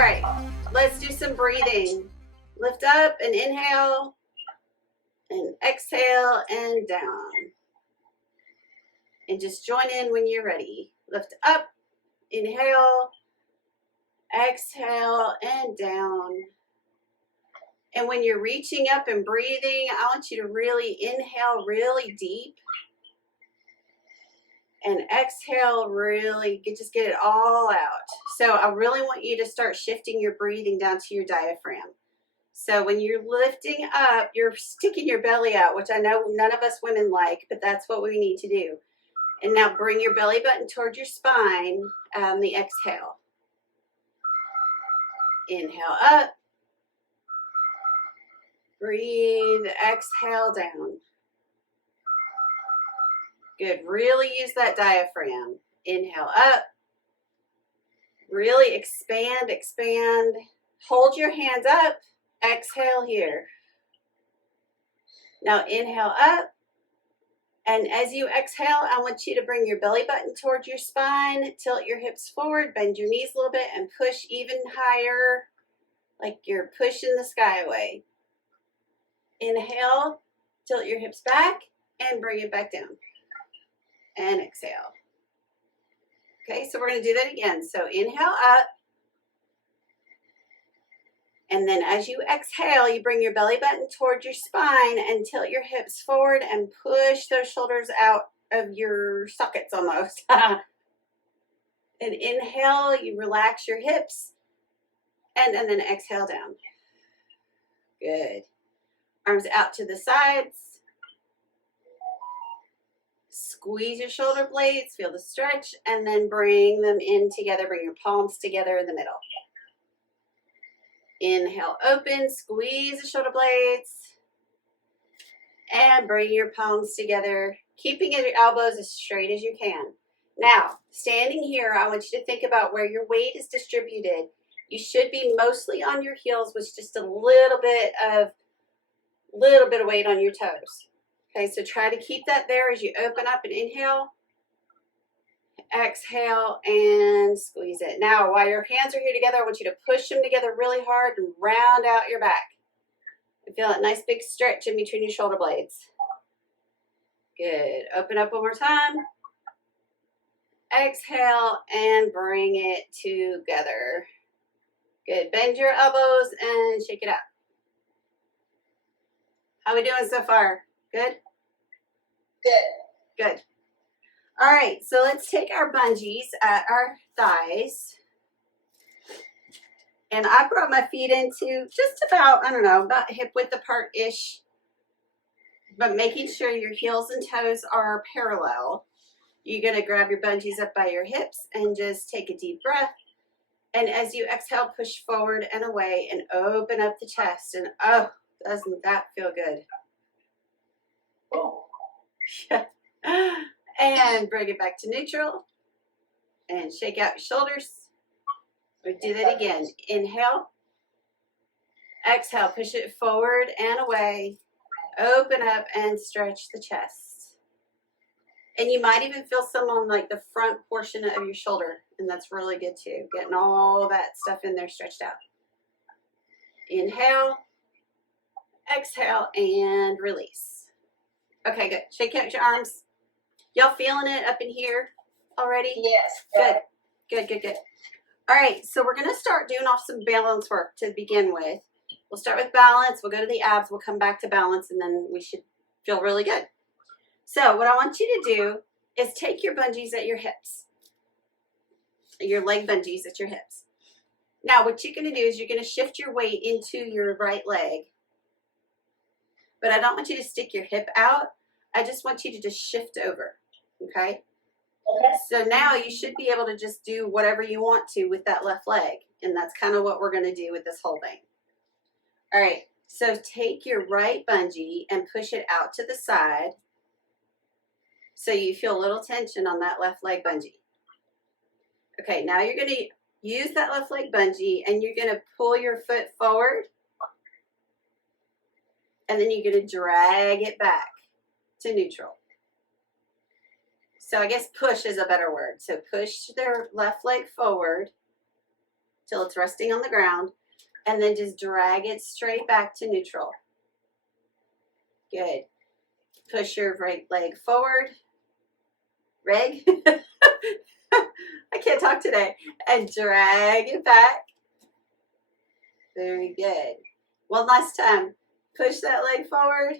right, let's do some breathing. Lift up and inhale, and exhale and down. And just join in when you're ready. Lift up, inhale, exhale, and down. And when you're reaching up and breathing, I want you to really inhale really deep. And exhale, really just get it all out. So I really want you to start shifting your breathing down to your diaphragm. So when you're lifting up, you're sticking your belly out, which I know none of us women like, but that's what we need to do. And now bring your belly button towards your spine, the exhale. Inhale up. Breathe, exhale down. Good, really use that diaphragm. Inhale up. Really expand, expand. Hold your hands up. Exhale here. Now inhale up. And as you exhale, I want you to bring your belly button towards your spine, tilt your hips forward, bend your knees a little bit, and push even higher, like you're pushing the sky away. Inhale, tilt your hips back, and bring it back down. And exhale. Okay, so we're going to do that again. So inhale up. And then as you exhale, you bring your belly button towards your spine and tilt your hips forward and push those shoulders out of your sockets almost. And inhale, you relax your hips. And then exhale down. Good. Arms out to the sides. Squeeze your shoulder blades, feel the stretch, and then bring them in together. Bring your palms together in the middle. Inhale, open, squeeze the shoulder blades, and bring your palms together, keeping your elbows as straight as you can. Now, standing here, I want you to think about where your weight is distributed. You should be mostly on your heels with just a little bit of weight on your toes. Okay, so try to keep that there as you open up and inhale. Exhale and squeeze it. Now, while your hands are here together, I want you to push them together really hard and round out your back. And feel that nice big stretch in between your shoulder blades. Good. Open up one more time. Exhale and bring it together. Good. Bend your elbows and shake it out. How are we doing so far? Good? Good. Good. All right, so let's take our bungees at our thighs. And I brought my feet into just about, I don't know, about hip width apart-ish. But making sure your heels and toes are parallel. You're going to grab your bungees up by your hips and just take a deep breath. And as you exhale, push forward and away and open up the chest. And oh, doesn't that feel good? Yeah. And bring it back to neutral. And shake out your shoulders. We do that again. Inhale. Exhale. Push it forward and away. Open up and stretch the chest. And you might even feel some on like the front portion of your shoulder. And that's really good too. Getting all that stuff in there stretched out. Inhale. Exhale and release. Okay, good. Shake out your arms. Y'all feeling it up in here already? Yes. Good. Good, good, good. All right, so we're going to start doing off some balance work to begin with. We'll start with balance. We'll go to the abs. We'll come back to balance, and then we should feel really good. So what I want you to do is take your bungees at your hips, your leg bungees at your hips. Now, what you're going to do is you're going to shift your weight into your right leg. But I don't want you to stick your hip out. I just want you to just shift over, okay? Okay. So now you should be able to just do whatever you want to with that left leg. And that's kind of what we're going to do with this whole thing. All right, so take your right bungee and push it out to the side so you feel a little tension on that left leg bungee. Okay, now you're going to use that left leg bungee and you're going to pull your foot forward. And then you're going to drag it back to neutral. So I guess push is a better word. So push their left leg forward till it's resting on the ground, and then just drag it straight back to neutral. Good. Push your right leg forward. Reg. I can't talk today. And drag it back. Very good. One last time. Push that leg forward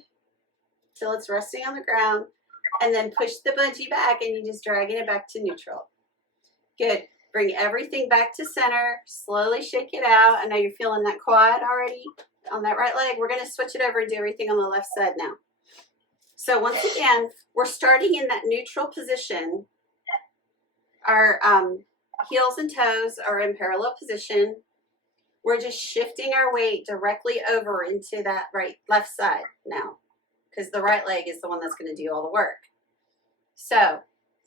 till it's resting on the ground, and then push the bungee back, and you're just dragging it back to neutral. Good. Bring everything back to center. Slowly shake it out. I know you're feeling that quad already on that right leg. We're going to switch it over and do everything on the left side now. So once again, we're starting in that neutral position. Our heels and toes are in parallel position. We're just shifting our weight directly over into that left side now, because the right leg is the one that's going to do all the work. So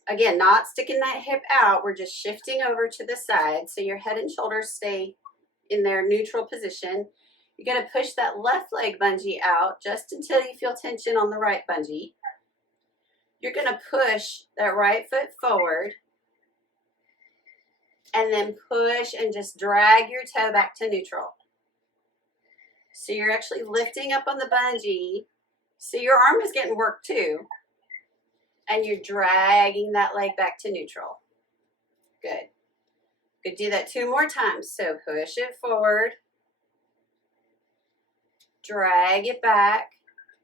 again, not sticking that hip out. We're just shifting over to the side, so your head and shoulders stay in their neutral position. You're going to push that left leg bungee out just until you feel tension on the right bungee. You're going to push that right foot forward, and then push and just drag your toe back to neutral. So you're actually lifting up on the bungee, so your arm is getting work too, and you're dragging that leg back to neutral. Good. Could do that 2 more times. So push it forward, drag it back,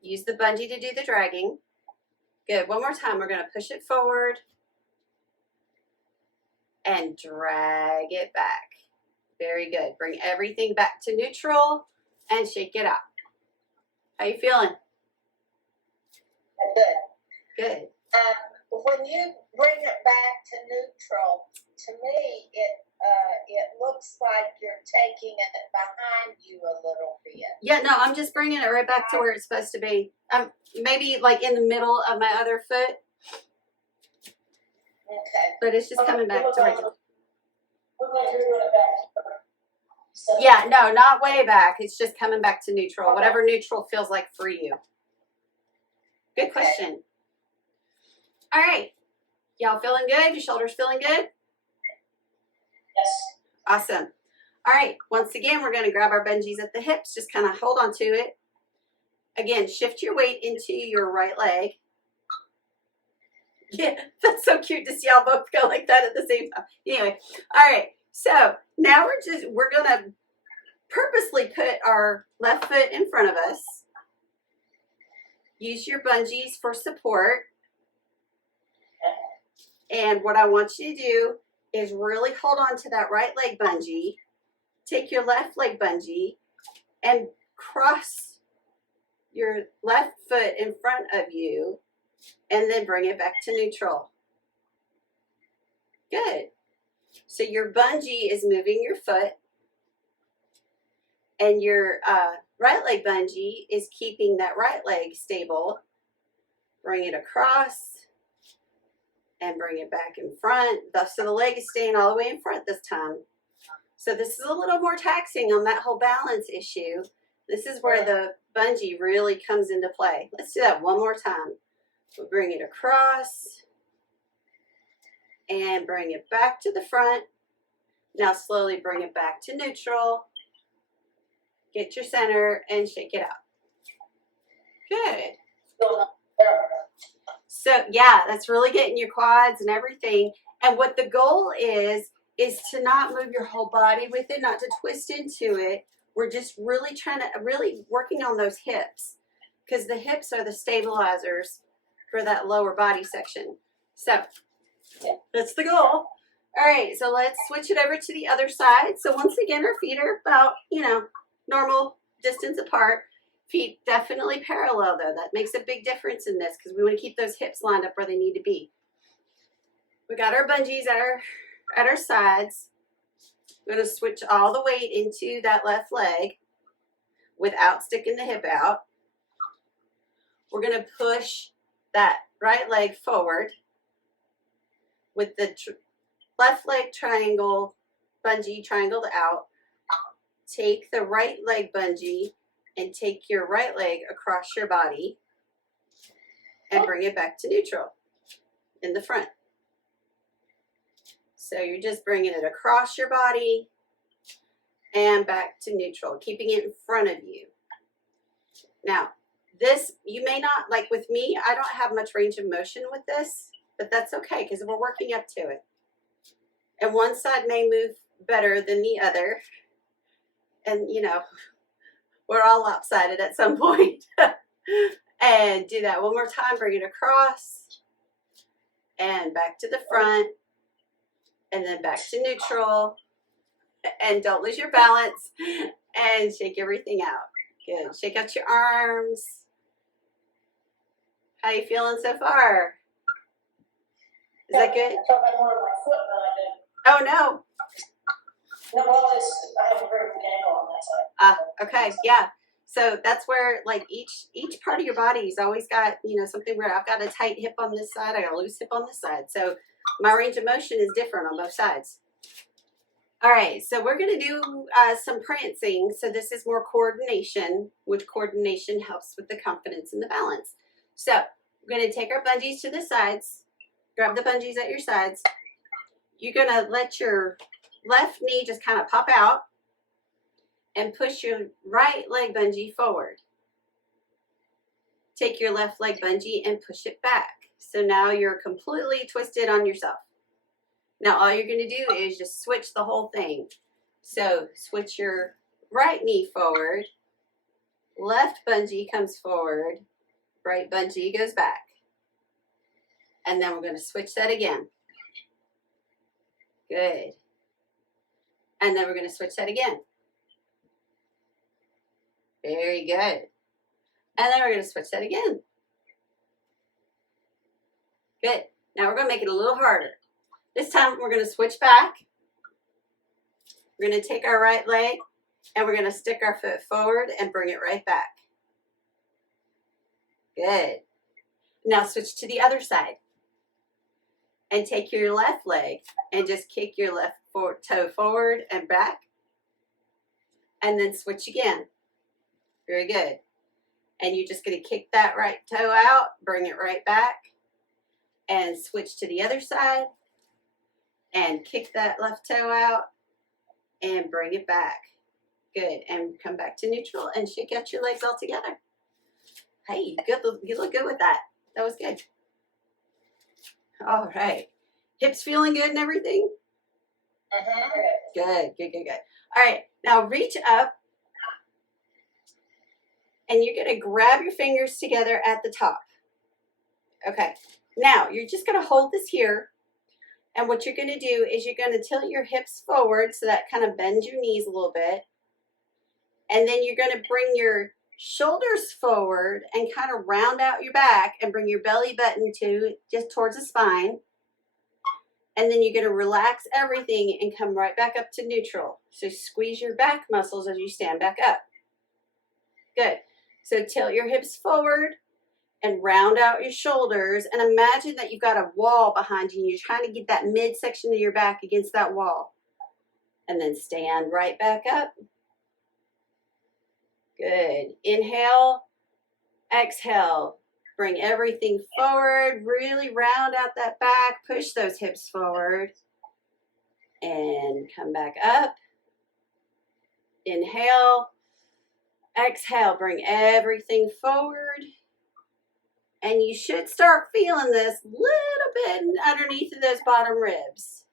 use the bungee to do the dragging. Good. One more time. We're going to push it forward and drag it back. Very good. Bring everything back to neutral and shake it out. How you feeling? Good. Good. When you bring it back to neutral, to me, it looks like you're taking it behind you a little bit. Yeah, no, I'm just bringing it right back to where it's supposed to be. Maybe like in the middle of my other foot. Okay. But it's just coming back to right. Yeah, no, not way back. It's just coming back to neutral. Whatever neutral feels like for you. Good question. All right. Y'all feeling good? Your shoulders feeling good? Yes. Awesome. All right. Once again, we're going to grab our bungees at the hips. Just kind of hold on to it. Again, shift your weight into your right leg. Yeah, that's so cute to see y'all both go like that at the same time. Anyway, all right. So now we're going to purposely put our left foot in front of us. Use your bungees for support. And what I want you to do is really hold on to that right leg bungee. Take your left leg bungee and cross your left foot in front of you, and then bring it back to neutral. Good. So your bungee is moving your foot, and your right leg bungee is keeping that right leg stable. Bring it across and bring it back in front. So the leg is staying all the way in front this time. So this is a little more taxing on that whole balance issue. This is where the bungee really comes into play. Let's do that one more time. We'll bring it across and bring it back to the front. Now slowly bring it back to neutral. Get your center and shake it out. Good. So yeah, that's really getting your quads and everything. And what the goal is to not move your whole body with it, not to twist into it. We're just really working on those hips, because the hips are the stabilizers for that lower body section. So that's the goal. All right, so let's switch it over to the other side. So once again, our feet are about, normal distance apart. Feet definitely parallel though. That makes a big difference in this, because we want to keep those hips lined up where they need to be. We got our bungees at our sides. We're going to switch all the weight into that left leg without sticking the hip out. We're going to push that right leg forward with the left leg triangle, bungee triangled out. Take the right leg bungee and take your right leg across your body and bring it back to neutral in the front. So you're just bringing it across your body and back to neutral, keeping it in front of you. Now, this, you may not, like with me, I don't have much range of motion with this, but that's okay because we're working up to it. And one side may move better than the other. And, you know, we're all lopsided at some point. And do that one more time. Bring it across and back to the front and then back to neutral. And don't lose your balance and shake everything out. Good. Shake out your arms. How you feeling so far? Is that good? I felt like more of my foot than I did. Oh, no. No, well, I have a very big ankle on that side. Okay, yeah. So that's where, like, each part of your body's always got, you know, something where I've got a tight hip on this side, I got a loose hip on this side. So my range of motion is different on both sides. All right, so we're going to do some prancing. So this is more coordination, which coordination helps with the confidence and the balance. So we're going to take our bungees to the sides. Grab the bungees at your sides. You're going to let your left knee just kind of pop out and push your right leg bungee forward. Take your left leg bungee and push it back. So now you're completely twisted on yourself. Now all you're going to do is just switch the whole thing. So switch your right knee forward, left bungee comes forward, right bungee goes back. And then we're going to switch that again. Good. And then we're going to switch that again. Very good. And then we're going to switch that again. Good. Now we're going to make it a little harder. This time we're going to switch back. We're going to take our right leg and we're going to stick our foot forward and bring it right back. Good. Now switch to the other side. And take your left leg and just kick your left toe forward and back. And then switch again. Very good. And you're just going to kick that right toe out, bring it right back, and switch to the other side, and kick that left toe out, and bring it back. Good. And come back to neutral and shake out your legs all together. Hey, you look good with that. That was good. All right. Hips feeling good and everything? Good. All right. Now reach up. And you're going to grab your fingers together at the top. Okay. Now, you're just going to hold this here. And what you're going to do is you're going to tilt your hips forward so that kind of bends your knees a little bit. And then you're going to bring your shoulders forward and kind of round out your back and bring your belly button to just towards the spine. And then you're going to relax everything and come right back up to neutral. So squeeze your back muscles as you stand back up. Good. So tilt your hips forward and round out your shoulders and imagine that you've got a wall behind you and you're trying to get that midsection of your back against that wall. And then stand right back up. Good. Inhale, exhale. Bring everything forward, really round out that back, push those hips forward and come back up. Inhale. Exhale, bring everything forward. And you should start feeling this little bit underneath of those bottom ribs.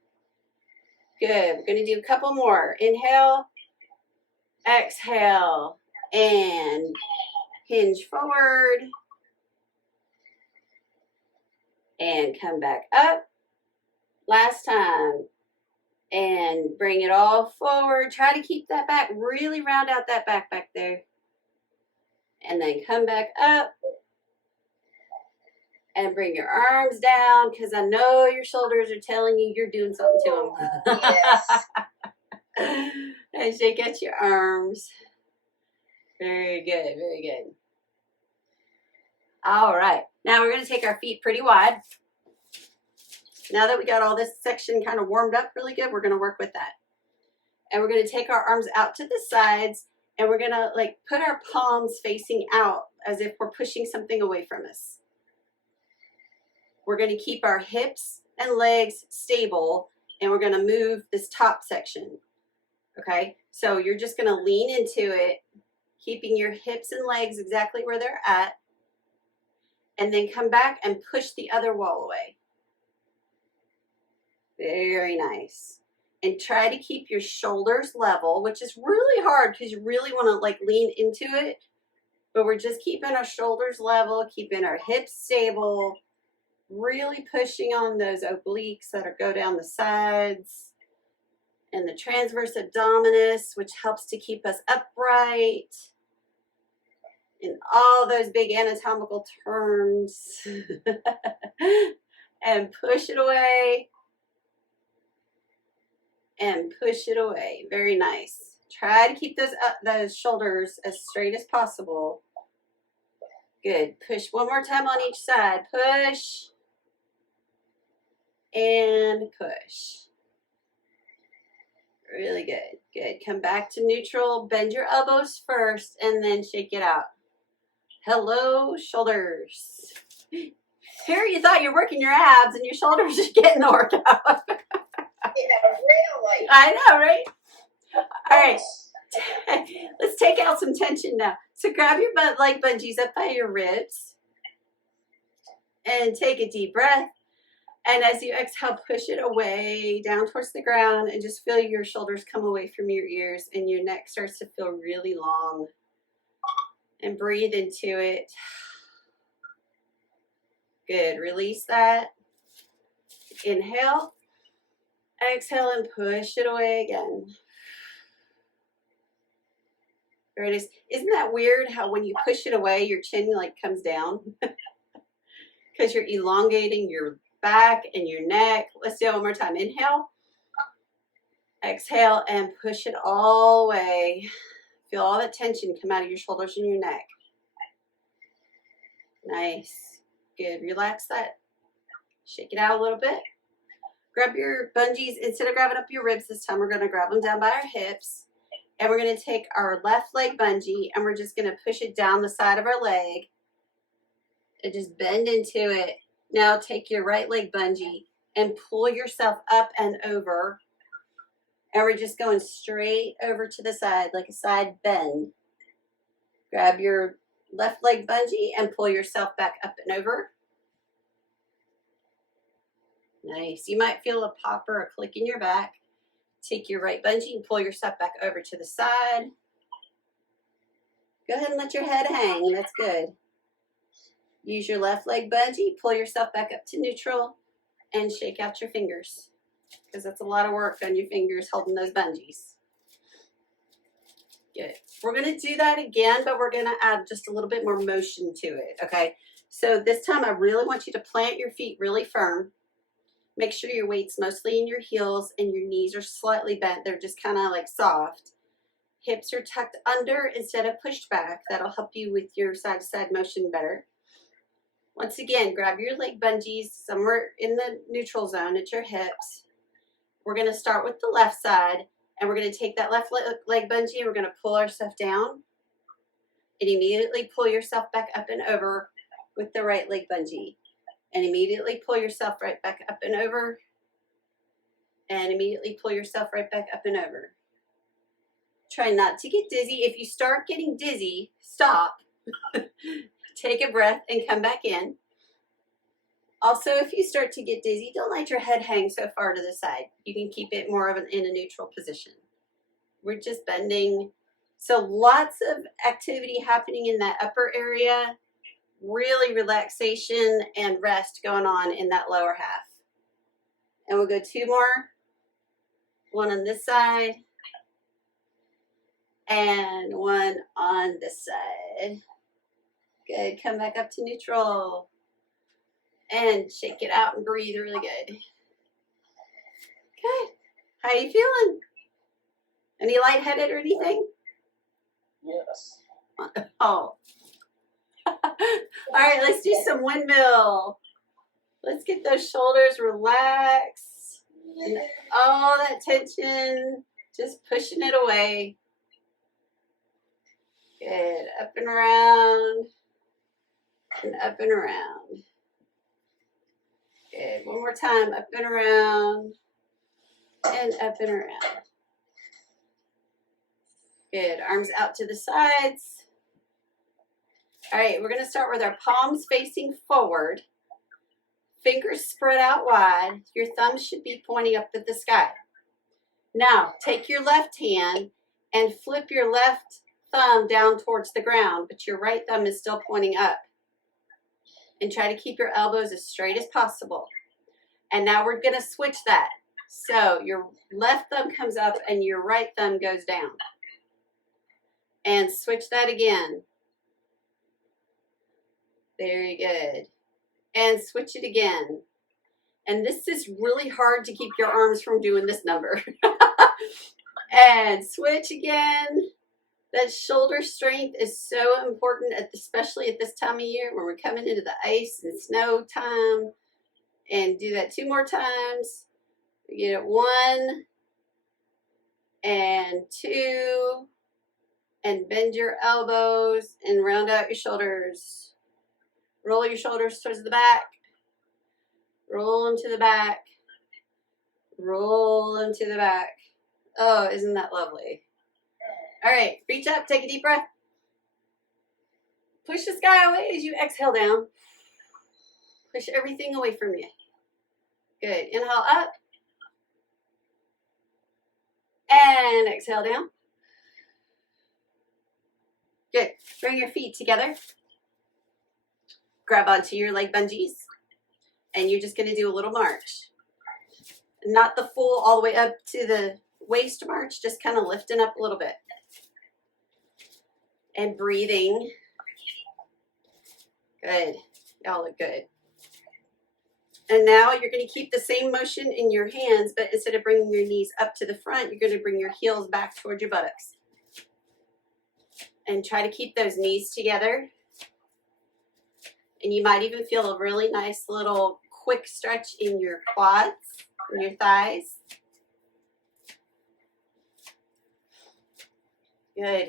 Good. We're going to do a couple more. Inhale, exhale, and hinge forward. And come back up. Last time. And bring it all forward. Try to keep that back. Really round out that back there. And then come back up and bring your arms down because I know your shoulders are telling you you're doing something to them. Yes. And shake out your arms. Very good, very good. All right. Now we're going to take our feet pretty wide. Now that we got all this section kind of warmed up really good, we're going to work with that. And we're going to take our arms out to the sides. And we're going to like put our palms facing out as if we're pushing something away from us. We're going to keep our hips and legs stable and we're going to move this top section. Okay, So you're just going to lean into it, keeping your hips and legs exactly where they're at, and then come back and push the other wall away. Very nice. And try to keep your shoulders level, which is really hard because you really want to like lean into it. But we're just keeping our shoulders level, keeping our hips stable, really pushing on those obliques that are go down the sides, and the transverse abdominis, which helps to keep us upright, in all those big anatomical terms. And push it away. And push it away. Very nice. Try to keep those shoulders as straight as possible. Good. Push one more time on each side. Push. And push. Really good. Good. Come back to neutral. Bend your elbows first and then shake it out. Hello, shoulders. Here you thought you're working your abs and your shoulders are getting the workout. Yeah, really. I know, right? All right. Let's take out some tension now. So grab your leg bungees up by your ribs and take a deep breath. And as you exhale, push it away down towards the ground and just feel your shoulders come away from your ears and your neck starts to feel really long. And breathe into it. Good. Release that. Inhale. Exhale and push it away again. There it is. Isn't that weird how when you push it away, your chin like comes down? Because you're elongating your back and your neck. Let's do it one more time. Inhale. Exhale and push it all away. Feel all that tension come out of your shoulders and your neck. Nice. Good. Relax that. Shake it out a little bit. Grab your bungees. Instead of grabbing up your ribs this time, we're going to grab them down by our hips. And we're going to take our left leg bungee and we're just going to push it down the side of our leg. And just bend into it. Now take your right leg bungee and pull yourself up and over. And we're just going straight over to the side, like a side bend. Grab your left leg bungee and pull yourself back up and over. Nice. You might feel a pop or a click in your back. Take your right bungee and pull yourself back over to the side. Go ahead and let your head hang. That's good. Use your left leg bungee. Pull yourself back up to neutral and shake out your fingers because that's a lot of work on your fingers holding those bungees. Good. We're going to do that again, but we're going to add just a little bit more motion to it, okay? So this time I really want you to plant your feet really firm. Make sure your weight's mostly in your heels and your knees are slightly bent. They're just kind of like soft. Hips are tucked under instead of pushed back. That'll help you with your side-to-side motion better. Once again, grab your leg bungees somewhere in the neutral zone at your hips. We're going to start with the left side, and we're going to take that left leg bungee and we're going to pull ourselves down and immediately pull yourself back up and over with the right leg bungee. And immediately pull yourself right back up and over. And immediately pull yourself right back up and over. Try not to get dizzy. If you start getting dizzy, stop. Take a breath and come back in. Also, if you start to get dizzy, don't let your head hang so far to the side. You can keep it more of in a neutral position. We're just bending. So lots of activity happening in that upper area. Really relaxation and rest going on in that lower half. And we'll go two more. One on this side. And one on this side. Good. Come back up to neutral. And shake it out and breathe really good. Good. How you feeling? Any lightheaded or anything? Yes. Oh. All right, let's do some windmill. Let's get those shoulders relaxed. And all that tension, just pushing it away. Good. Up and around. And up and around. Good. One more time. Up and around. And up and around. Good. Arms out to the sides. All right, we're going to start with our palms facing forward. Fingers spread out wide. Your thumbs should be pointing up at the sky. Now, take your left hand and flip your left thumb down towards the ground, but your right thumb is still pointing up. And try to keep your elbows as straight as possible. And now we're going to switch that. So your left thumb comes up and your right thumb goes down. And switch that again. Very good. And switch it again. And this is really hard to keep your arms from doing this number. And switch again. That shoulder strength is so important, especially at this time of year when we're coming into the ice and snow time. And do that 2 more times. We get it 1 and 2. And bend your elbows and round out your shoulders. Roll your shoulders towards the back. Roll them to the back. Roll them to the back. Oh, isn't that lovely? All right, reach up, take a deep breath. Push the sky away as you exhale down. Push everything away from you. Good. Inhale up. And exhale down. Good. Bring your feet together. Grab onto your leg bungees. And you're just going to do a little march. Not the full all the way up to the waist march, just kind of lifting up a little bit. And breathing. Good. Y'all look good. And now you're going to keep the same motion in your hands, but instead of bringing your knees up to the front, you're going to bring your heels back towards your buttocks. And try to keep those knees together. And you might even feel a really nice little quick stretch in your quads, in your thighs. Good.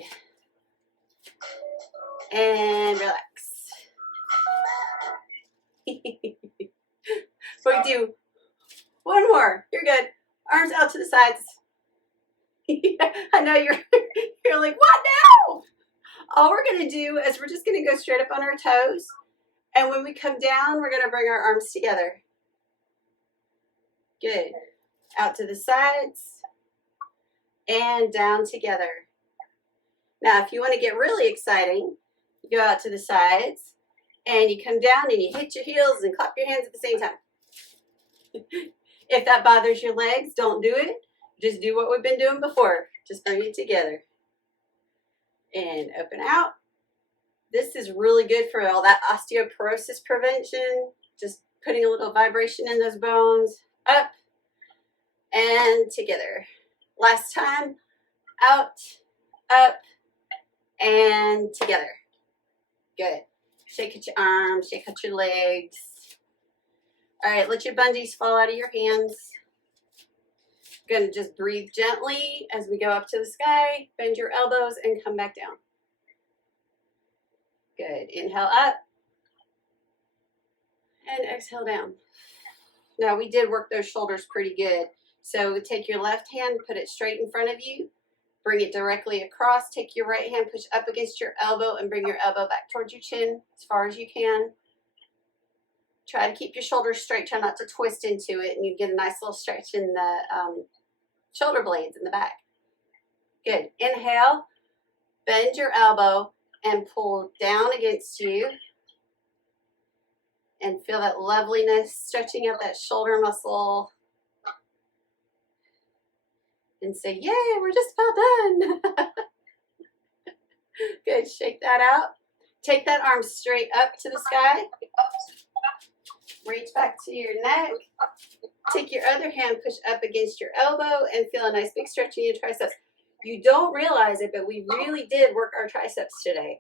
And relax. We do 1 more. You're good. Arms out to the sides. I know you're like, what now? All we're going to do is we're just going to go straight up on our toes. And when we come down, we're going to bring our arms together. Good. Out to the sides. And down together. Now, if you want to get really exciting, you go out to the sides. And you come down and you hit your heels and clap your hands at the same time. If that bothers your legs, don't do it. Just do what we've been doing before. Just bring it together. And open out. This is really good for all that osteoporosis prevention. Just putting a little vibration in those bones. Up and together. Last time. Out, up, and together. Good. Shake out your arms, shake out your legs. All right, let your bungees fall out of your hands. Gonna just breathe gently as we go up to the sky. Bend your elbows and come back down. Good. Inhale up. And exhale down. Now we did work those shoulders pretty good. So take your left hand, put it straight in front of you. Bring it directly across. Take your right hand, push up against your elbow, and bring your elbow back towards your chin as far as you can. Try to keep your shoulders straight. Try not to twist into it, and you get a nice little stretch in the shoulder blades in the back. Good. Inhale. Bend your elbow and pull down against you. And feel that loveliness, stretching out that shoulder muscle. And say, yay, we're just about done. Good, shake that out. Take that arm straight up to the sky. Reach back to your neck. Take your other hand, push up against your elbow, and feel a nice big stretch in your triceps. You don't realize it, but we really did work our triceps today.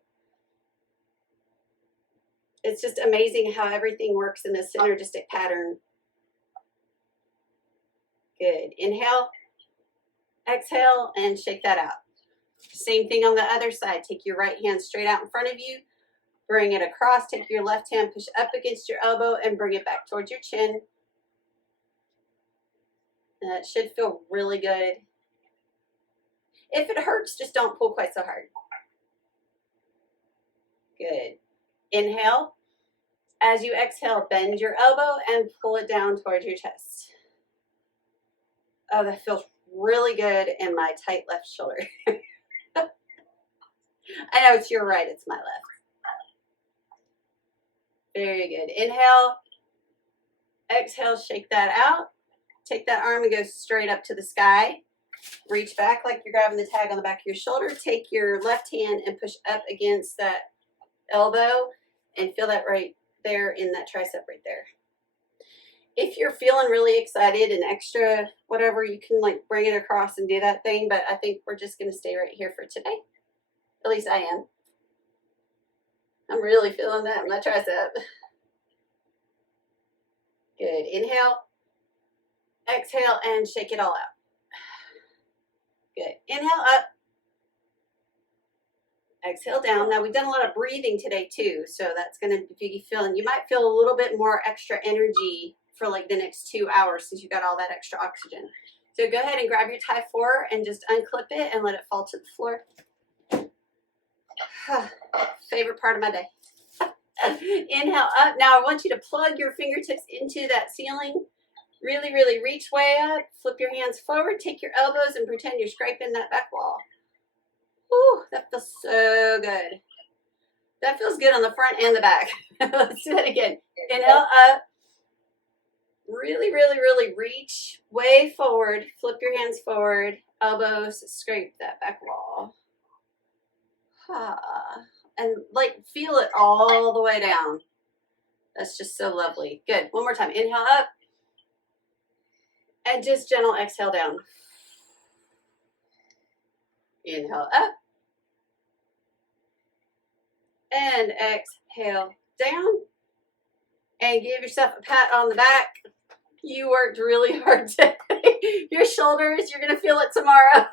It's just amazing how everything works in this synergistic pattern. Good. Inhale. Exhale and shake that out. Same thing on the other side. Take your right hand straight out in front of you. Bring it across. Take your left hand, push up against your elbow, and bring it back towards your chin. And that should feel really good. If it hurts, just don't pull quite so hard. Good. Inhale. As you exhale, bend your elbow and pull it down towards your chest. Oh, that feels really good in my tight left shoulder. I know it's your right, it's my left. Very good. Inhale. Exhale, shake that out. Take that arm and go straight up to the sky. Reach back like you're grabbing the tag on the back of your shoulder. Take your left hand and push up against that elbow and feel that right there in that tricep right there. If you're feeling really excited and extra whatever, you can like bring it across and do that thing, but I think we're just going to stay right here for today. At least I am. I'm really feeling that in my tricep. Good. Inhale. Exhale and shake it all out. Good. Inhale up. Exhale down. Now we've done a lot of breathing today too, so that's going to be feeling, you might feel a little bit more extra energy for like the next 2 hours since you got all that extra oxygen. So go ahead and grab your tie 4 and just unclip it and let it fall to the floor. Favorite part of my day. Inhale up. Now I want you to plug your fingertips into that ceiling. Really, really reach way up. Flip your hands forward. Take your elbows and pretend you're scraping that back wall. Ooh, that feels so good. That feels good on the front and the back. Let's do that again. Inhale up. Really, really, really reach way forward. Flip your hands forward. Elbows, scrape that back wall. And like feel it all the way down. That's just so lovely. Good. One more time. Inhale up. And just gentle exhale down. Inhale up. And exhale down. And give yourself a pat on the back. You worked really hard today. Your shoulders, you're going to feel it tomorrow.